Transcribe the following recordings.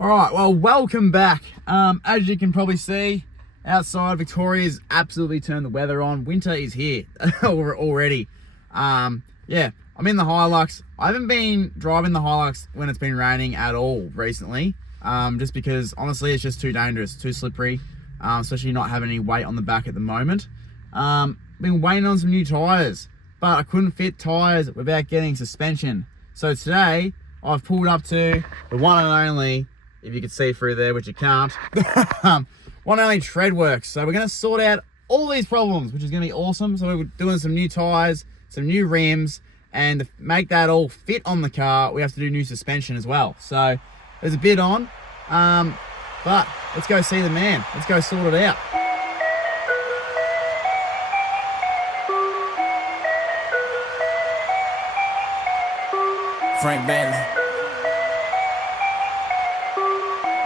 All right, well, welcome back. As you can probably see, outside Victoria's absolutely turned the weather on. Winter is here already. Yeah, I'm in the Hilux. I haven't been driving the Hilux when it's been raining at all recently, just because honestly it's just too dangerous, too slippery, especially not having any weight on the back at the moment. Been waiting on some new tires, but I couldn't fit tires without getting suspension. So today I've pulled up to the one and only, if you can see through there, which you can't, one and only TREAD WORX. So we're going to sort out all these problems, which is going to be awesome. So we're doing some new tires, some new rims, and to make that all fit on the car, we have to do new suspension as well. So there's a bit on, but let's go see the man. Let's go sort it out. Frank Bailey.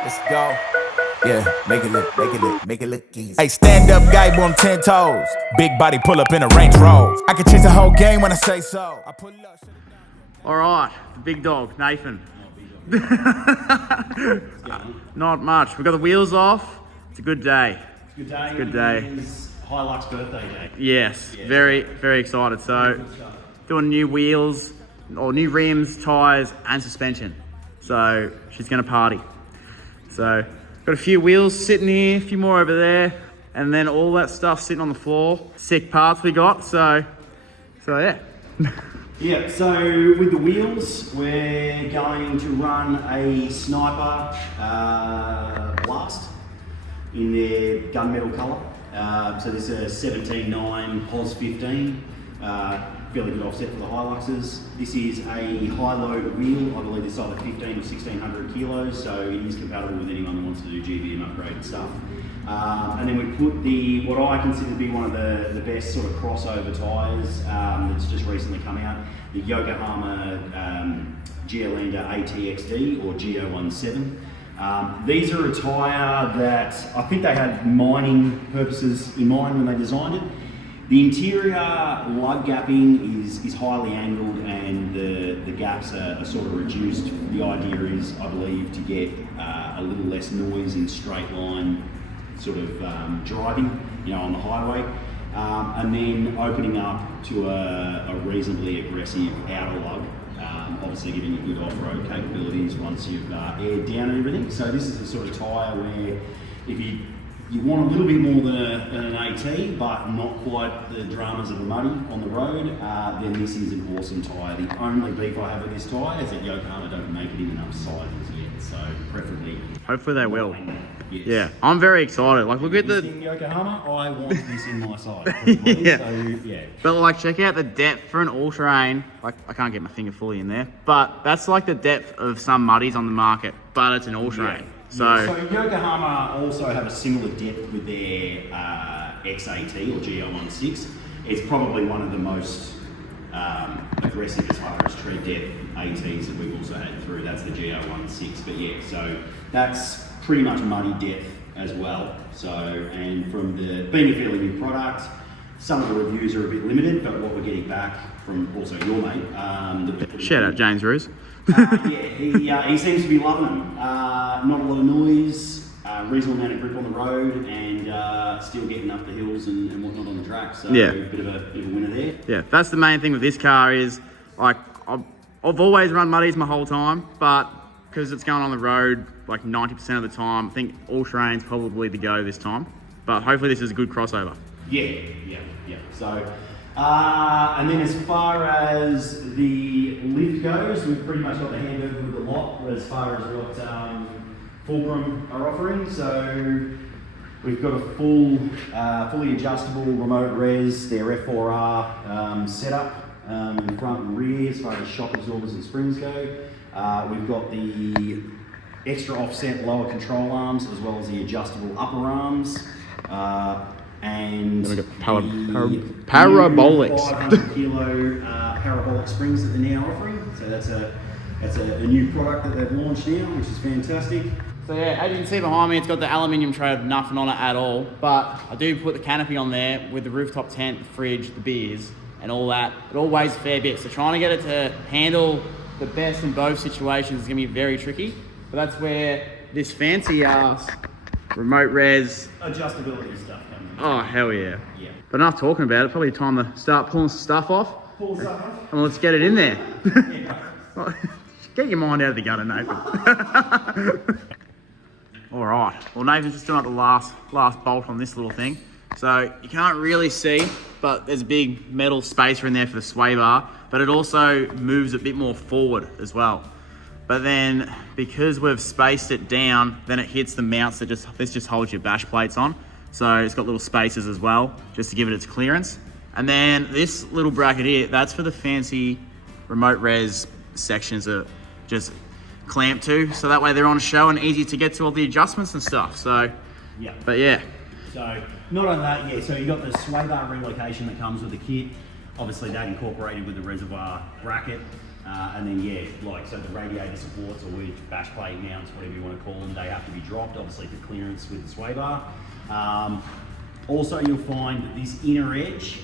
Let's go. Yeah, make it look easy. Hey, stand up guy on 10 toes. Big body pull up in a Range Rover. I can change the whole game when I say so. I pull up. All right, the big dog, Nathan. Not much. We've got the wheels off. It's a good day. Good day. It's a good day. It's Hilux birthday day. Yes, very, very excited. So, doing new wheels, or new rims, tires, and suspension. So, she's gonna party. So, got a few wheels sitting here, a few more over there, and then all that stuff sitting on the floor. Sick parts we got, so yeah. Yeah, so with the wheels, we're going to run a SNIPPER Blast in their gunmetal colour. So this is a 17.9 POS 15. Fairly good offset for the Hiluxes. This is a high-low wheel. I believe it's either 15 or 1600 kilos, so it is compatible with anyone that wants to do GBM upgraded stuff. And then we put what I consider to be one of the best sort of crossover tyres that's just recently come out, the Yokohama Geolandar ATXD or Geo17. These are a tyre that I think they had mining purposes in mind when they designed it. The interior lug gapping is highly angled and the gaps are sort of reduced. The idea is, I believe, to get a little less noise in straight line sort of driving, on the highway. And then opening up to a reasonably aggressive outer lug, obviously giving you good off-road capabilities once you've aired down and everything. So this is the sort of tyre where if you want a little bit more than an AT, but not quite the dramas of a muddy on the road, then this is an awesome tyre. The only beef I have with this tyre is that Yokohama don't make it in enough sizes yet, so preferably. Hopefully they will. Yes. Yeah, I'm very excited. Like, look at the Yokohama. I want this in my side. Yeah. So yeah. But like, check out the depth for an all-terrain. Like, I can't get my finger fully in there, but that's like the depth of some muddies on the market, but it's an all-terrain. Yeah. So Yokohama also have a similar depth with their XAT or Geo16. It's probably one of the most aggressive as far as tread depth ATs that we've also had through. That's the Geo16. But yeah, so that's pretty much muddy depth as well. So, and from being a fairly new product, some of the reviews are a bit limited, but what we're getting back from also your mate, shout out James Roos. he seems to be loving them. Not a lot of noise, reasonable amount of grip on the road, and still getting up the hills and whatnot on the track. So yeah, bit of a winner there. Yeah, that's the main thing with this car is, like, I've always run muddies my whole time, but because it's going on the road like 90% of the time, I think all terrain's probably the go this time. But hopefully this is a good crossover. Yeah. So, and then as far as the lift goes, we've pretty much got the hamburger with the lot as far as what Fulcrum are offering. So we've got a fully adjustable remote res, their F4R setup in front and rear as far as shock absorbers and springs go. We've got the extra offset lower control arms as well as the adjustable upper arms. And the parabolics. 500 kilo parabolic springs that they're now offering. So that's a new product that they've launched now, which is fantastic. So yeah, as you can see behind me, it's got the aluminium tray with nothing on it at all. But I do put the canopy on there with the rooftop tent, the fridge, the beers, and all that. It all weighs a fair bit. So trying to get it to handle the best in both situations is going to be very tricky. But that's where this fancy ass remote res. Adjustability stuff comes in. Oh, hell yeah. Yeah. But enough talking about it, probably time to start pulling some stuff off. Pull stuff off. And let's get it in there. Yeah. Get your mind out of the gutter, Nathan. All right, well, Nathan's just doing up the last bolt on this little thing. So you can't really see, but there's a big metal spacer in there for the sway bar, but it also moves a bit more forward as well. But then because we've spaced it down, then it hits the mounts that this just holds your bash plates on. So it's got little spacers as well, just to give it its clearance. And then this little bracket here, that's for the fancy remote res sections that just clamp to. So that way they're on show and easy to get to all the adjustments and stuff. So, yeah. But yeah. So not only that, yeah, so you got the sway bar relocation that comes with the kit. Obviously that incorporated with the reservoir bracket. And then yeah, like so the radiator supports or which bash plate mounts, whatever you want to call them, they have to be dropped obviously for clearance with the sway bar. Also you'll find that this inner edge,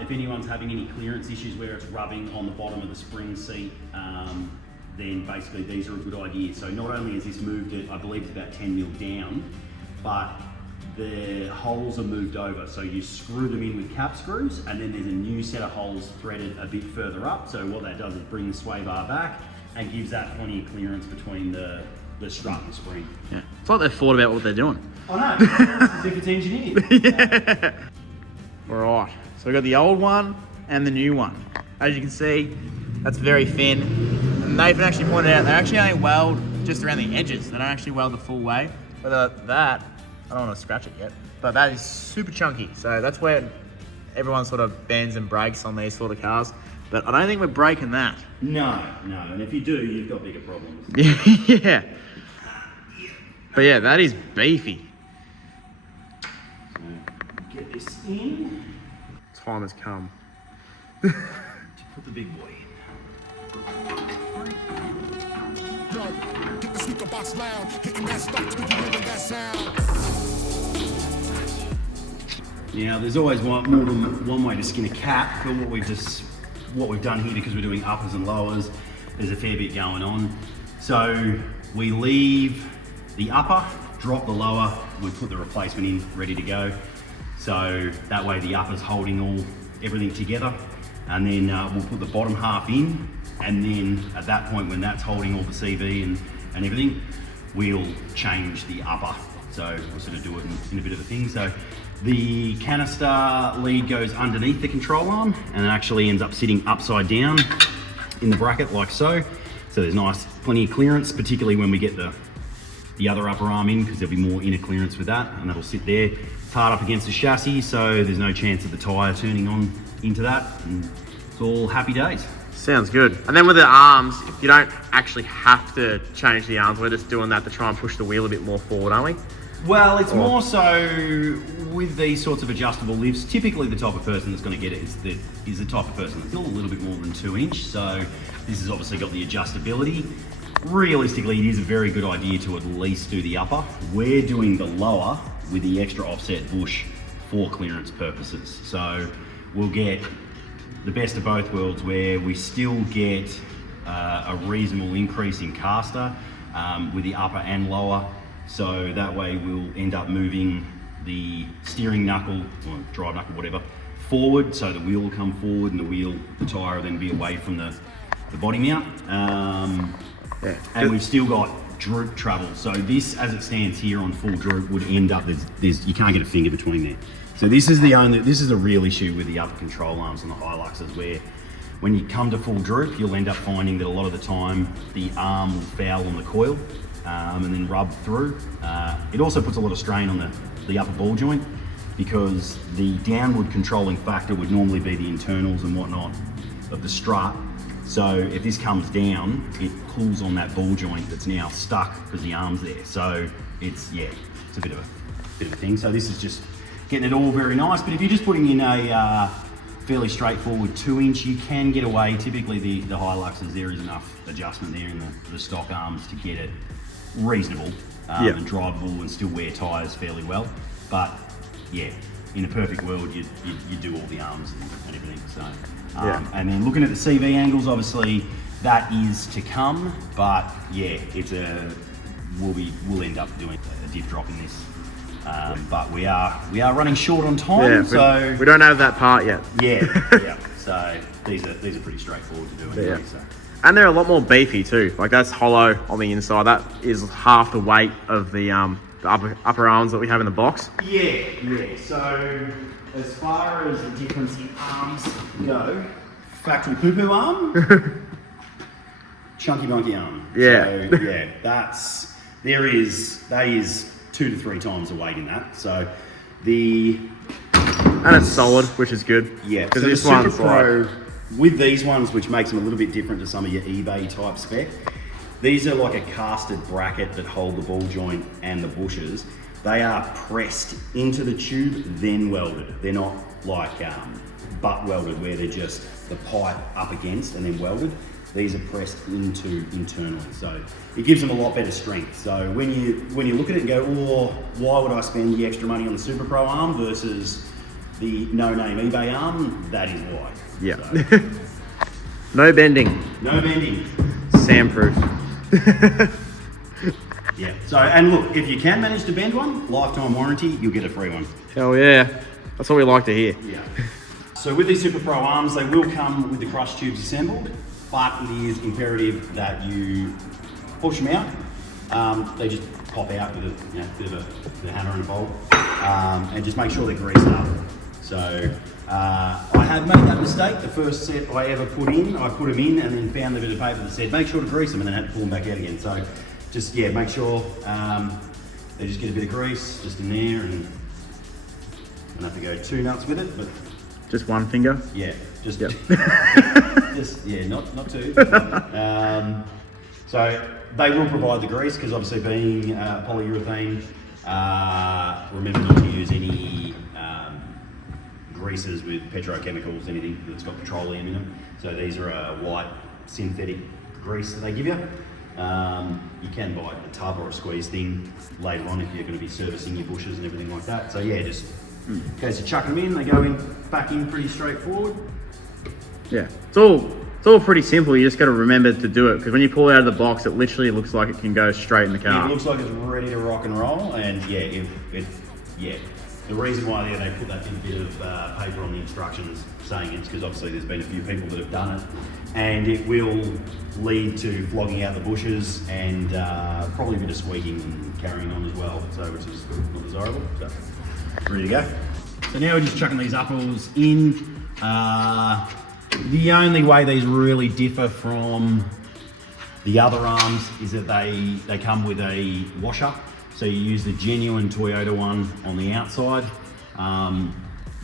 if anyone's having any clearance issues where it's rubbing on the bottom of the spring seat, then basically these are a good idea. So not only has this moved it, I believe it's about 10 mil down, but the holes are moved over. So you screw them in with cap screws and then there's a new set of holes threaded a bit further up. So what that does is bring the sway bar back and gives that plenty of clearance between the strut and the spring. Yeah. It's like they've thought about what they're doing. I know, it's as if it's engineered. Yeah. All right, so we've got the old one and the new one. As you can see, that's very thin. And Nathan actually pointed out, they actually only weld just around the edges. They don't actually weld the full way. But that, I don't want to scratch it yet, but that is super chunky. So that's where everyone sort of bends and breaks on these sort of cars. But I don't think we're breaking that. No, and if you do, you've got bigger problems. Yeah. But yeah, that is beefy. So get this in. Time has come. To put the big boy in. Get the speaker box loud, hitting that stuff to you hearing that sound. Now, there's always more than one way to skin a cat, but what we've done here, because we're doing uppers and lowers, there's a fair bit going on. So we leave the upper, drop the lower, we put the replacement in, ready to go. So that way the upper's holding everything together, and then we'll put the bottom half in, and then at that point when that's holding all the CV and everything, we'll change the upper. So we'll sort of do it in a bit of a thing. So the canister lead goes underneath the control arm and it actually ends up sitting upside down in the bracket like so. So there's plenty of clearance, particularly when we get the other upper arm in, because there'll be more inner clearance with that, and that'll sit there. It's hard up against the chassis, so there's no chance of the tyre turning on into that, and it's all happy days. Sounds good. And then with the arms, you don't actually have to change the arms. We're just doing that to try and push the wheel a bit more forward, aren't we? Well, it's more so with these sorts of adjustable lifts, typically the type of person that's going to get it is the type of person that's still a little bit more than 2 inch. So this has obviously got the adjustability. Realistically, it is a very good idea to at least do the upper. We're doing the lower with the extra offset bush for clearance purposes. So we'll get the best of both worlds, where we still get a reasonable increase in caster with the upper and lower. So that way we'll end up moving the steering knuckle, or drive knuckle, whatever, forward, so the wheel will come forward and the tyre will then be away from the body mount. Yeah. And we've still got droop travel. So this, as it stands here on full droop, would end up, you can't get a finger between there. So this is the real issue with the upper control arms on the Hiluxes, where when you come to full droop, you'll end up finding that a lot of the time the arm will foul on the coil and then rub through. It also puts a lot of strain on the upper ball joint, because the downward controlling factor would normally be the internals and whatnot of the strut. So if this comes down, it pulls on that ball joint that's now stuck because the arm's there. So it's a bit of a thing. So this is just getting it all very nice. But if you're just putting in a fairly straightforward 2 inch, you can get away. Typically the Hiluxes, there is enough adjustment there in the stock arms to get it reasonable and drivable and still wear tyres fairly well. But yeah, in a perfect world, you do all the arms and everything. So and then looking at the CV angles, obviously that is to come. But yeah, we'll end up doing a diff drop in this. But we are running short on time, so we don't have that part yet. Yeah. So these are pretty straightforward to do anyway. So. And they're a lot more beefy too. Like that's hollow on the inside. That is half the weight of the upper arms that we have in the box. Yeah. So as far as the difference in arms go, factory poo-poo arm, chunky monkey arm. Yeah. So yeah, that is 2 to 3 times the weight in that. So and it's solid, which is good. Yeah. Because so this the Super one's Pro, with these ones, which makes them a little bit different to some of your eBay type spec, these are like a casted bracket that hold the ball joint and the bushes. They are pressed into the tube, then welded. They're not like butt welded where they're just the pipe up against and then welded. These are pressed into internally, so it gives them a lot better strength. So when you look at it and go, oh, why would I spend the extra money on the Super Pro arm versus the no-name eBay arm? That is why. Yeah. So, no bending. no bending. Sandproof. Yeah. So, and look, if you can manage to bend one, lifetime warranty, you'll get a free one. Hell yeah. That's what we like to hear. Yeah. So with these Super Pro arms, they will come with the crush tubes assembled, but it is imperative that you push them out. They just pop out with a bit of a hammer and a bolt, and just make sure they're greased up. So I have made that mistake. The first set I ever put in, I put them in and then found the bit of paper that said make sure to grease them, and then had to pull them back out again. So just make sure they just get a bit of grease just in there, and don't have to go too nuts with it, but just one finger. yeah, just Yep. just not two. So they will provide the grease because obviously being polyurethane, remember not to use any greases with petrochemicals, anything that's got petroleum in them. So these are a white synthetic grease that they give you. You can buy a tub or a squeeze thing later on if you're going to be servicing your bushes and everything like that. So yeah, just in case you chuck them in, they go in back in pretty straightforward. Yeah. It's all pretty simple. You just got to remember to do it because when you pull it out of the box, it literally looks like it can go straight in the car. It looks like it's ready to rock and roll, and the reason why they put that bit of paper on the instructions saying it's because obviously there's been a few people that have done it, and it will lead to flogging out the bushes and probably a bit of squeaking and carrying on as well, so which is not desirable. So ready to go. So now we're just chucking these uppers in. The only way these really differ from the other arms is that they come with a washer. So you use the genuine Toyota one on the outside.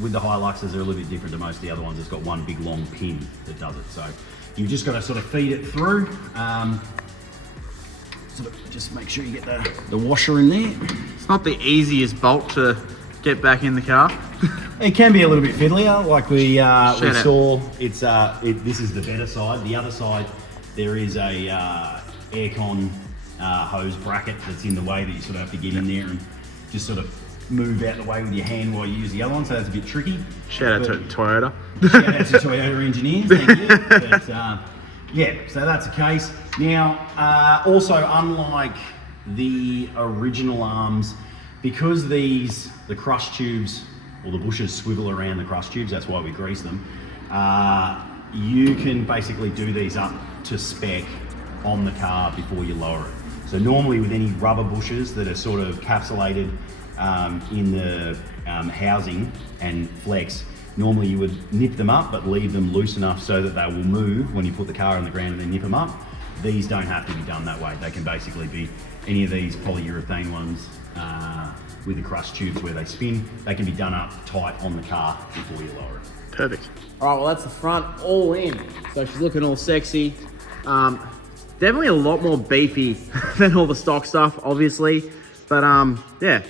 With the Hiluxes, they're a little bit different to most of the other ones. It's got one big long pin that does it. So you've just got to sort of feed it through. Sort of just make sure you get the washer in there. It's not the easiest bolt to get back in the car. It can be a little bit fiddlier, like we Shut saw. It's this is the better side. The other side, there is a aircon hose bracket that's in the way that you sort of have to get in there and just sort of move out the way with your hand while you use the other one. So that's a bit tricky. Shout out to Toyota. Shout out to Toyota engineers, thank you. But, yeah, so that's the case. Now, also unlike the original arms, because the crush tubes or the bushes swivel around the crush tubes, that's why we grease them, you can basically do these up to spec on the car before you lower it. So normally with any rubber bushes that are sort of capsulated in the housing and flex, normally you would nip them up but leave them loose enough so that they will move when you put the car on the ground and then nip them up. These don't have to be done that way. They can basically be any of these polyurethane ones with the crush tubes where they spin. They can be done up tight on the car before you lower it. Perfect. All right, well, that's the front all in. So she's looking all sexy. Definitely a lot more beefy than all the stock stuff, obviously. But yeah,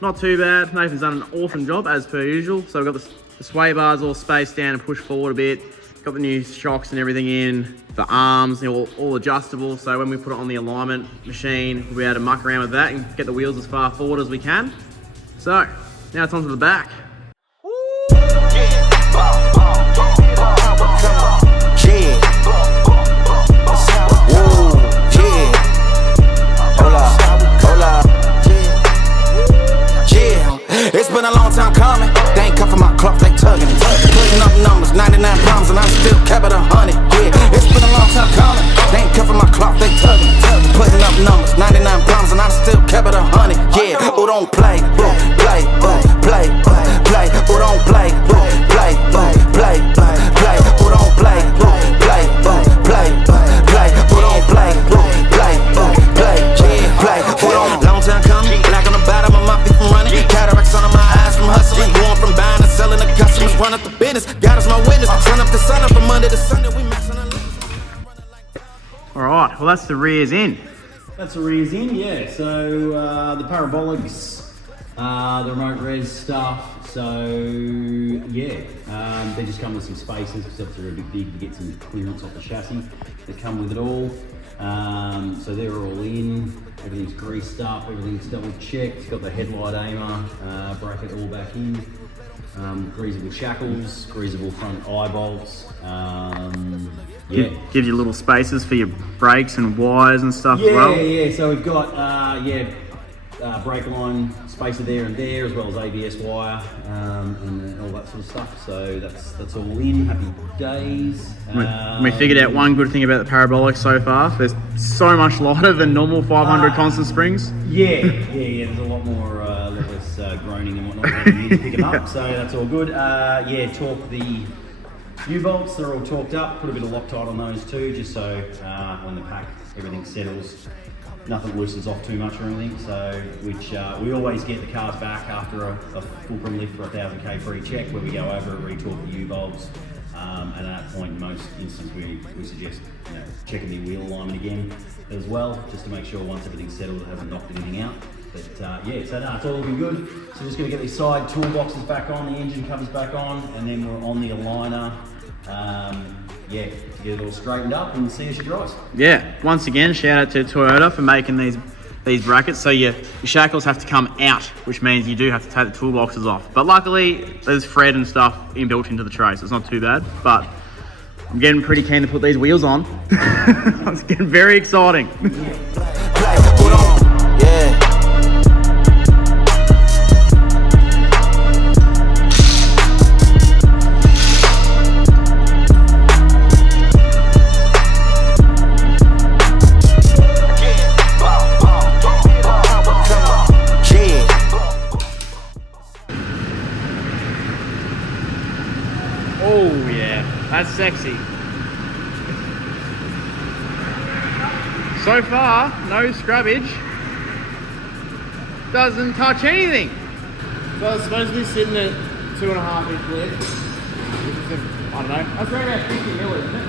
not too bad. Nathan's done an awesome job as per usual. So we've got the sway bars all spaced down and pushed forward a bit. Got the new shocks and everything in. The arms, all adjustable. So when we put it on the alignment machine, we'll be able to muck around with that and get the wheels as far forward as we can. So now it's onto the back. Hold up. 99 problems and I'm still kept it 100. Yeah, who don't play, play, play, play, play, who don't play, play, play, play, who don't play, play, play, play, who don't play, play, play, who don't. Long time coming, black on the bottom of my feet from running, cataracts under my eyes from hustling, going from buying and selling to customers, run up the business, God is my witness, sun up to sun up from Monday to Sunday, we maxing our All right, well that's the rears in. That's the rears in, yeah. So the parabolics, the remote res stuff. So yeah, they just come with some spaces because obviously they're a bit big to get some clearance off the chassis. They come with it all. So they're all in. Everything's greased up. Everything's double checked. It's got the headlight aimer bracket all back in. Greasable shackles, greasable front eye bolts. Yeah. Gives you little spaces for your brakes and wires and stuff as well. Yeah. So we've got brake line spacer there and there, as well as ABS wire and all that sort of stuff. So that's all in. Happy days. We figured out one good thing about the parabolic so far. There's so much lighter than normal 500 constant springs. Yeah. There's a lot more, less groaning and whatnot when you need to pick them up. So that's all good. Torque the U-bolts, they're all torqued up, put a bit of Loctite on those too, just so when the pack, everything settles, nothing loosens off too much or anything. So, which we always get the cars back after a fulcrum lift for 1,000k free check, where we go over and re-torque the U-bolts. And at that point, in most instances, we suggest checking the wheel alignment again as well, just to make sure once everything's settled, it hasn't knocked anything out. But it's all looking good. So just going to get these side toolboxes back on, the engine covers back on, and then we're on the aligner. To get it all straightened up and see how she drives. Yeah, once again, shout out to Toyota for making these brackets. So your shackles have to come out, which means you do have to take the toolboxes off. But luckily, there's thread and stuff inbuilt into the tray, so it's not too bad. But I'm getting pretty keen to put these wheels on. It's getting very exciting. That's sexy. So far, no scrubbage. Doesn't touch anything. So it's supposed to be sitting at 2.5 inch lid. I don't know. That's around about 50 mil, isn't it?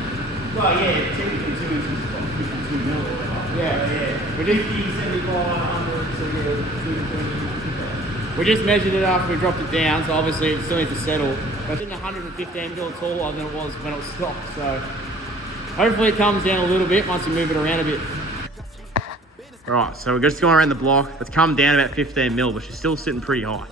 Well, yeah, technically 2 inches is like 52 mil or whatever. Yeah. We did 50, 75, 100, so yeah, 220. We just measured it after we dropped it down, so obviously it still needs to settle. But it's 115 mil taller than it was when it was stocked, so hopefully it comes down a little bit once you move it around a bit. Right, so we're just going around the block. It's come down about 15 mil, but she's still sitting pretty high.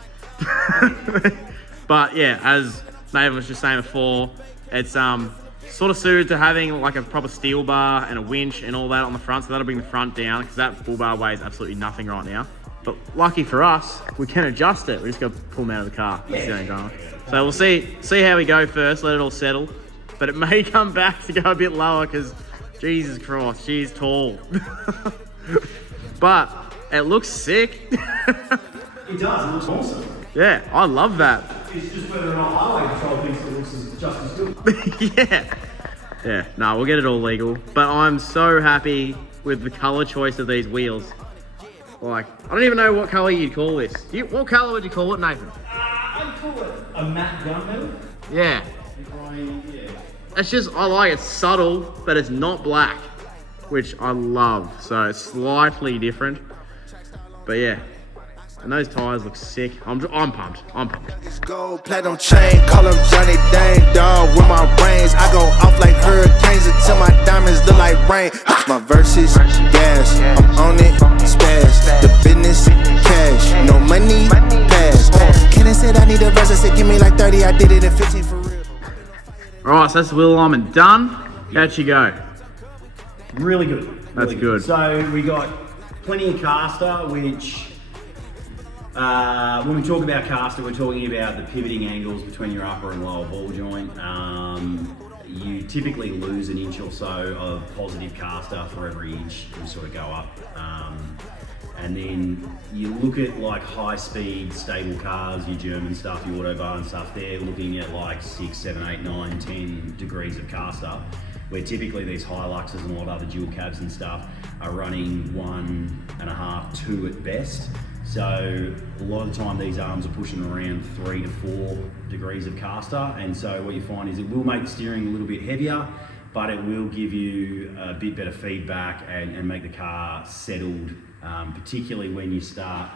But yeah, as Nathan was just saying before, it's sort of suited to having like a proper steel bar and a winch and all that on the front, so that'll bring the front down, because that bull bar weighs absolutely nothing right now. But lucky for us, we can adjust it. We just got to pull them out of the car. That's the only drama. So we'll see how we go first, let it all settle. But it may come back to go a bit lower because, Jesus Christ, she's tall. But it looks sick. It does, it looks awesome. Yeah, I love that. It's just whether or not highway patrol thinks it looks just as good. Yeah, no, we'll get it all legal. But I'm so happy with the color choice of these wheels. Like, I don't even know what color you'd call this. What color would you call it, Nathan? I'd call it a matte gunmetal. Yeah. It's just, I like it subtle, but it's not black, which I love. So it's slightly different. But yeah. And those tires look sick. I'm pumped. Gold platinum chain, call him Johnny Dang Dog with my brains. I go off like hurricanes until my diamonds look like rain. My verses, gas, I'm on it, spaz. The business, cash, no money, pass. Ken said I need a verse, I said give me like 30, I did it in 15 for real. Alright, so that's the wheel alignment done. How'd she go? Really good. That's good. So we got plenty of caster, which when we talk about caster, we're talking about the pivoting angles between your upper and lower ball joint. You typically lose an inch or so of positive caster for every inch you sort of go up. And then you look at like high-speed, stable cars, your German stuff, your Autobahn stuff, they're looking at like 6, 7, 8, 9, 10 degrees of caster, where typically these Hiluxes and a lot of other dual cabs and stuff are running 1.5, 2 at best. So a lot of the time these arms are pushing around 3 to 4 degrees of caster, and so what you find is it will make the steering a little bit heavier, but it will give you a bit better feedback and make the car settled, particularly when you start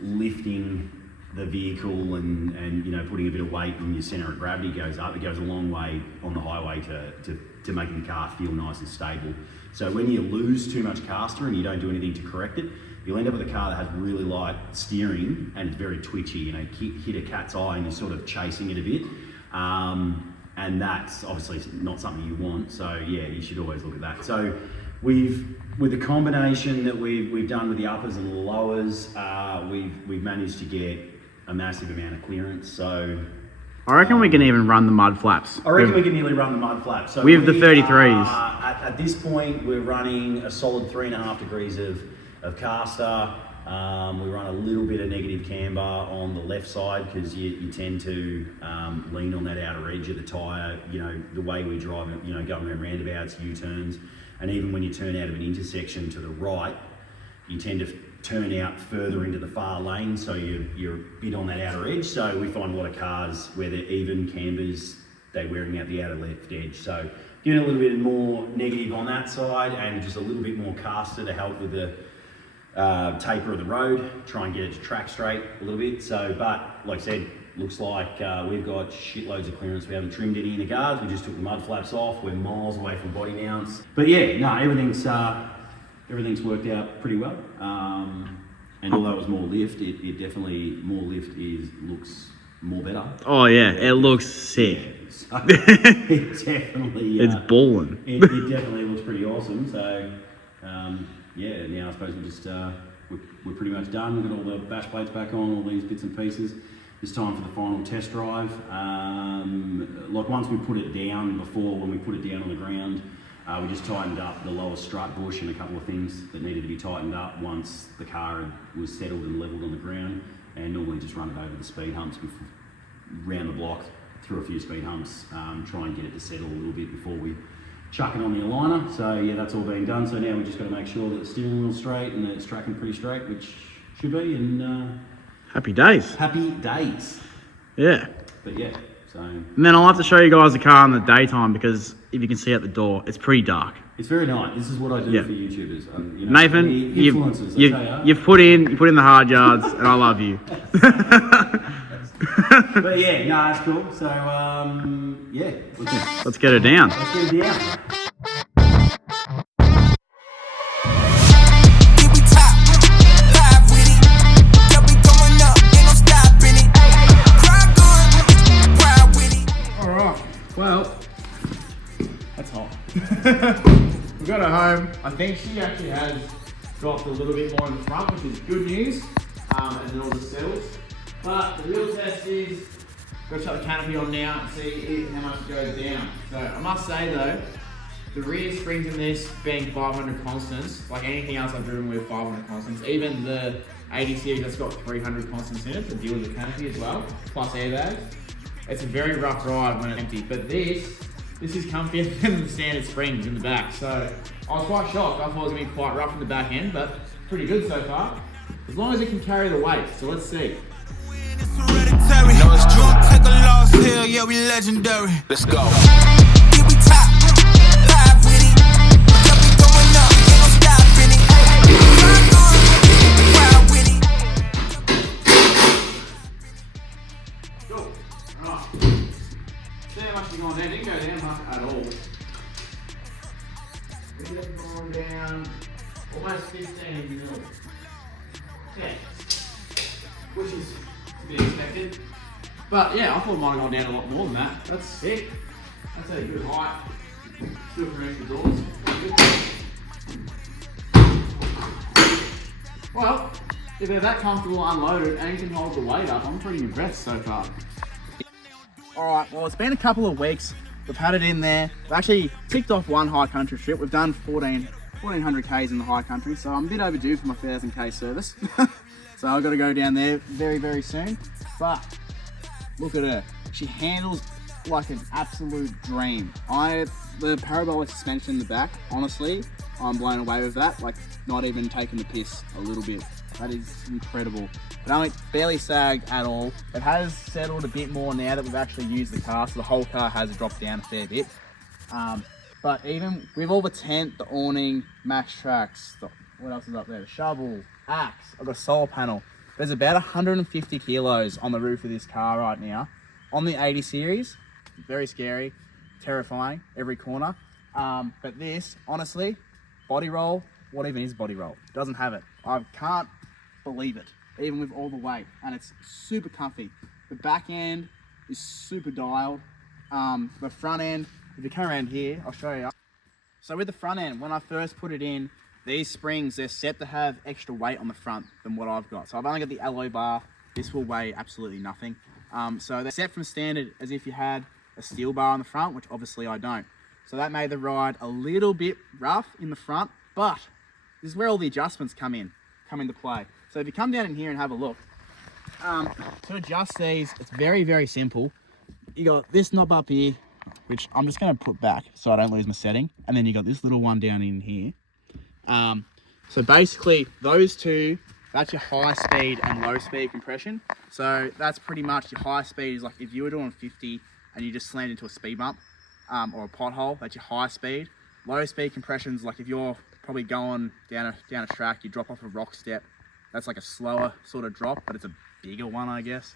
lifting the vehicle and you know, putting a bit of weight and your centre of gravity goes up. It goes a long way on the highway to making the car feel nice and stable. So when you lose too much caster and you don't do anything to correct it, you'll end up with a car that has really light steering and it's very twitchy. You know, hit a cat's eye and you're sort of chasing it a bit. And that's obviously not something you want. So yeah, you should always look at that. So with the combination that we've done with the uppers and the lowers, we've managed to get a massive amount of clearance. So I reckon we can even run the mud flaps. I reckon we can nearly run the mud flaps. So with the 33s. At this point, we're running a solid 3.5 degrees of caster. We run a little bit of negative camber on the left side because you tend to lean on that outer edge of the tyre, you know, the way we drive it, you know, going around roundabouts, U-turns, and even when you turn out of an intersection to the right, you tend to turn out further into the far lane, so you're a bit on that outer edge. So we find a lot of cars where they're even cambers, they're wearing out the outer left edge. So giving a little bit more negative on that side and just a little bit more caster to help with the taper of the road, try and get it to track straight a little bit. So, but like I said, looks like we've got shitloads of clearance. We haven't trimmed any in the guards. We just took the mud flaps off. We're miles away from body mounts. But yeah, no, everything's worked out pretty well. And although it was more lift, it definitely more lift looks more better. Oh yeah, it looks sick. So it definitely it's ballin'. It definitely looks pretty awesome. So yeah, now I suppose we're pretty much done. We've got all the bash plates back on, all these bits and pieces. It's time for the final test drive. Like once we put it down, when we put it down on the ground, we just tightened up the lower strut bush and a couple of things that needed to be tightened up once the car was settled and levelled on the ground, and normally just run it over the speed humps round the block, through a few speed humps, try and get it to settle a little bit before we chuck it on the aligner. So yeah, that's all being done. So now we've just got to make sure that the steering wheel's straight and that it's tracking pretty straight, which should be, and happy days. Happy days. Yeah. But yeah, so. And then I'll have to show you guys the car in the daytime because if you can see out the door, it's pretty dark. It's very nice. This is what I do for YouTubers. You know, Nathan, you've put in the hard yards, and I love you. But yeah, no, it's cool. So yeah, let's get it down. Let's get it down. Well, that's hot. We got her home. I think she actually has dropped a little bit more in the front, which is good news, and then all the seals. But the real test is, got to shut the canopy on now and see how much it goes down. So I must say though, the rear springs in this being 500 constants, like anything else I've driven with 500 constants, even the 80 series that's got 300 constants in it to deal with the canopy as well, plus airbags. It's a very rough ride when it's empty, but this is comfier than the standard springs in the back. So I was quite shocked. I thought it was going to be quite rough in the back end, but pretty good so far. As long as it can carry the weight. So let's see. No, it's true. Take a loss here, yeah, we legendary. Let's go. See how much you're going down. Didn't go down much at all. We're going down almost 15 mil. Yeah. Which is to be expected. But yeah, I thought it might have gone down a lot more than that. That's sick. That's a good height. Still for extra doors. Well, if they're that comfortable unloaded and you can hold the weight up, I'm pretty impressed so far. Alright, well it's been a couple of weeks. We've had it in there. We've actually ticked off one high country trip. We've done 14 1400 Ks in the high country, so I'm a bit overdue for my 1000 K service. So I've got to go down there very, very soon. But look at her. She handles like an absolute dream. The parabolic suspension in the back, honestly, I'm blown away with that. Like, not even taking the piss a little bit. That is incredible. It only barely sagged at all. It has settled a bit more now that we've actually used the car, so the whole car has dropped down a fair bit. But even with all the tent, the awning, max tracks, what else is up there? The shovel, axe, I've got a solar panel. There's about 150 kilos on the roof of this car right now. On the 80 series, very scary, terrifying, every corner. But this, honestly, body roll, what even is body roll? Doesn't have it. I can't believe it, even with all the weight. And it's super comfy. The back end is super dialed. The front end, if you come around here, I'll show you. So with the front end, when I first put it in, these springs, they're set to have extra weight on the front than what I've got. So I've only got the alloy bar. This will weigh absolutely nothing. So they're set from standard as if you had a steel bar on the front, which obviously I don't. So that made the ride a little bit rough in the front, but this is where all the adjustments come into play. So if you come down in here and have a look, to adjust these, it's very, very simple. You got this knob up here, which I'm just going to put back so I don't lose my setting. And then you got this little one down in here. So basically those two, that's your high speed and low speed compression. So that's pretty much your high speed is like if you were doing 50 and you just slammed into a speed bump or a pothole, that's your high speed. Low speed compression is like if you're probably going down a track, you drop off a rock step. That's like a slower sort of drop, but it's a bigger one, I guess.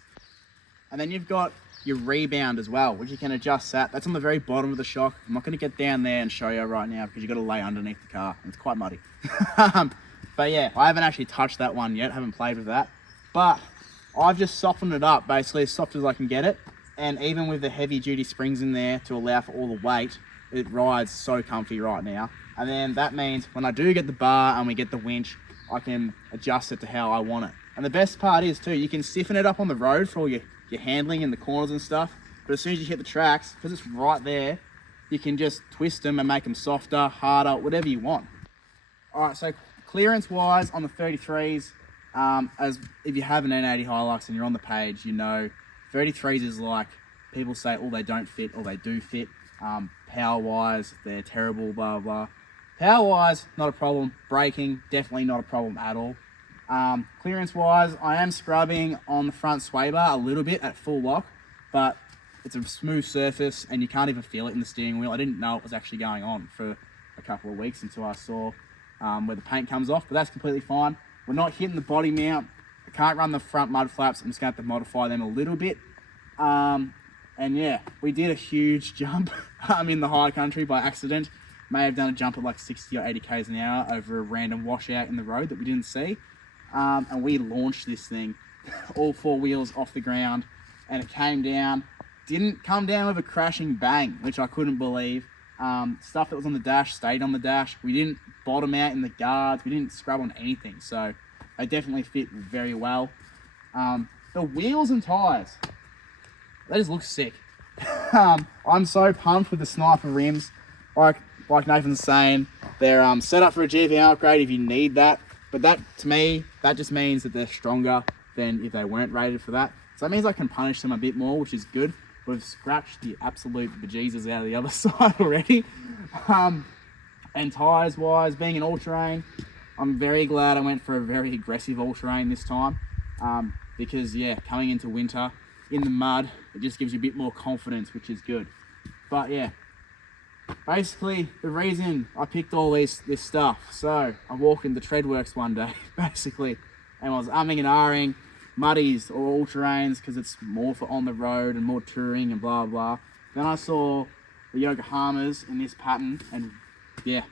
And then you've got your rebound as well, which you can adjust that. That's on the very bottom of the shock. I'm not going to get down there and show you right now because you've got to lay underneath the car. And it's quite muddy. But yeah, I haven't actually touched that one yet. Haven't played with that. But I've just softened it up, basically as soft as I can get it. And even with the heavy duty springs in there to allow for all the weight, it rides so comfy right now. And then that means when I do get the bar and we get the winch, I can adjust it to how I want it. And the best part is too, you can stiffen it up on the road for all your handling in the corners and stuff. But as soon as you hit the tracks, because it's right there, you can just twist them and make them softer, harder, whatever you want. All right, so clearance wise on the 33s, as if you have an N80 Hilux and you're on the page, you know 33s is like, people say, oh, they don't fit or they do fit. Power wise, they're terrible, blah, blah. Power wise, not a problem. Braking, definitely not a problem at all. Clearance wise, I am scrubbing on the front sway bar a little bit at full lock, but it's a smooth surface and you can't even feel it in the steering wheel. I didn't know it was actually going on for a couple of weeks until I saw where the paint comes off, but that's completely fine. We're not hitting the body mount. I can't run the front mud flaps. I'm just going to have to modify them a little bit. And yeah, we did a huge jump in the high country by accident. May have done a jump at like 60 or 80 k's an hour over a random washout in the road that we didn't see. And we launched this thing, all four wheels off the ground, and it came down. Didn't come down with a crashing bang, which I couldn't believe. Stuff that was on the dash stayed on the dash. We didn't bottom out in the guards. We didn't scrub on anything. So they definitely fit very well. The wheels and tires, they just look sick. I'm so pumped with the SNIPPER rims. Like Nathan's saying, they're set up for a GVM upgrade if you need that. But that, to me, that just means that they're stronger than if they weren't rated for that. So that means I can punish them a bit more, which is good. We've scratched the absolute bejesus out of the other side already. And tyres wise, being an all-terrain, I'm very glad I went for a very aggressive all-terrain this time. Because yeah, coming into winter in the mud, it just gives you a bit more confidence, which is good. But yeah, basically the reason I picked all this stuff, so I walked into TREAD WORX one day, basically, and I was umming and ahhing, muddies or all-terrains, because it's more for on the road and more touring and blah, blah. Then I saw the Yokohamas in this pattern, and yeah,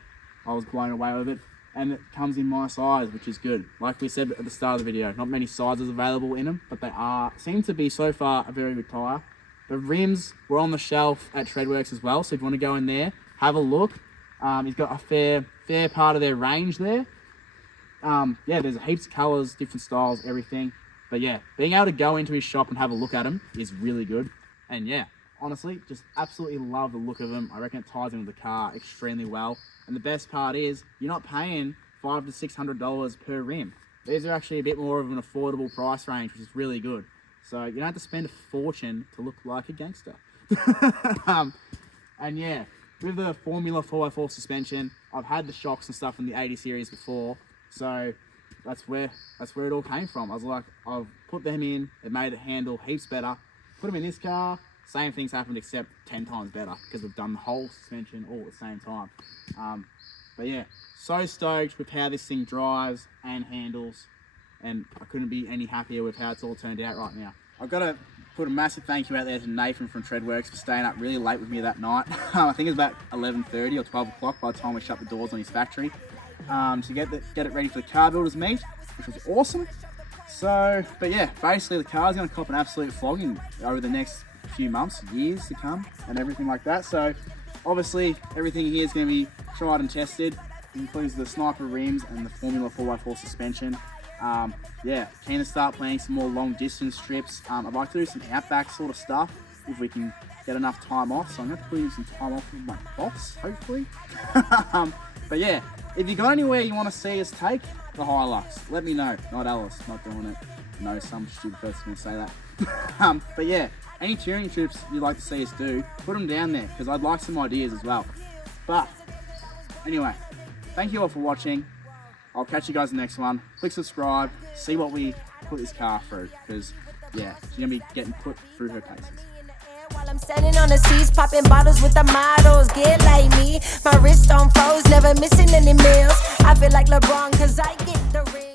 I was blown away with it. And it comes in my size, which is good. Like we said at the start of the video, not many sizes available in them, but they seem to be so far a very good tyre. The rims were on the shelf at TREAD WORX as well, so if you want to go in there, have a look. He's got a fair part of their range there. Yeah, there's heaps of colours, different styles, everything. But yeah, being able to go into his shop and have a look at them is really good. And yeah, honestly, just absolutely love the look of them. I reckon it ties in with the car extremely well. And the best part is you're not paying $500 to $600 per rim. These are actually a bit more of an affordable price range, which is really good. So you don't have to spend a fortune to look like a gangster. And yeah, with the Formula 4x4 suspension, I've had the shocks and stuff in the 80 series before, so that's where it all came from. I was like, I've put them in, it made it handle heaps better. Put them in this car, same things happened except 10 times better because we've done the whole suspension all at the same time. But yeah, so stoked with how this thing drives and handles, and I couldn't be any happier with how it's all turned out right now. I've got to put a massive thank you out there to Nathan from TREAD WORX for staying up really late with me that night. I think it was about 11:30 or 12 o'clock by the time we shut the doors on his factory to get it ready for the car builders meet, which was awesome. So, but yeah, basically the car's going to cop an absolute flogging over the next few months, years to come, and everything like that. So obviously everything here is going to be tried and tested. It includes the SNIPPER rims and the Formula 4x4 suspension. Yeah, keen to start planning some more long distance trips. I'd like to do some outback sort of stuff if we can get enough time off. So I'm going to put in some time off with my boss, hopefully. But yeah, if you got anywhere you want to see us take the Hilux, let me know. Not Alice, not doing it. No, some stupid person going to say that. But yeah, any touring trips you'd like to see us do, put them down there because I'd like some ideas as well. But anyway, thank you all for watching. I'll catch you guys in the next one. Click subscribe, see what we put this car through, because yeah, she's gonna be getting put through her paces. While I'm standing on the seats, popping bottles with the models, get like me. My wrist on froze, never missing any meals. I feel like LeBron, cause I get the ring.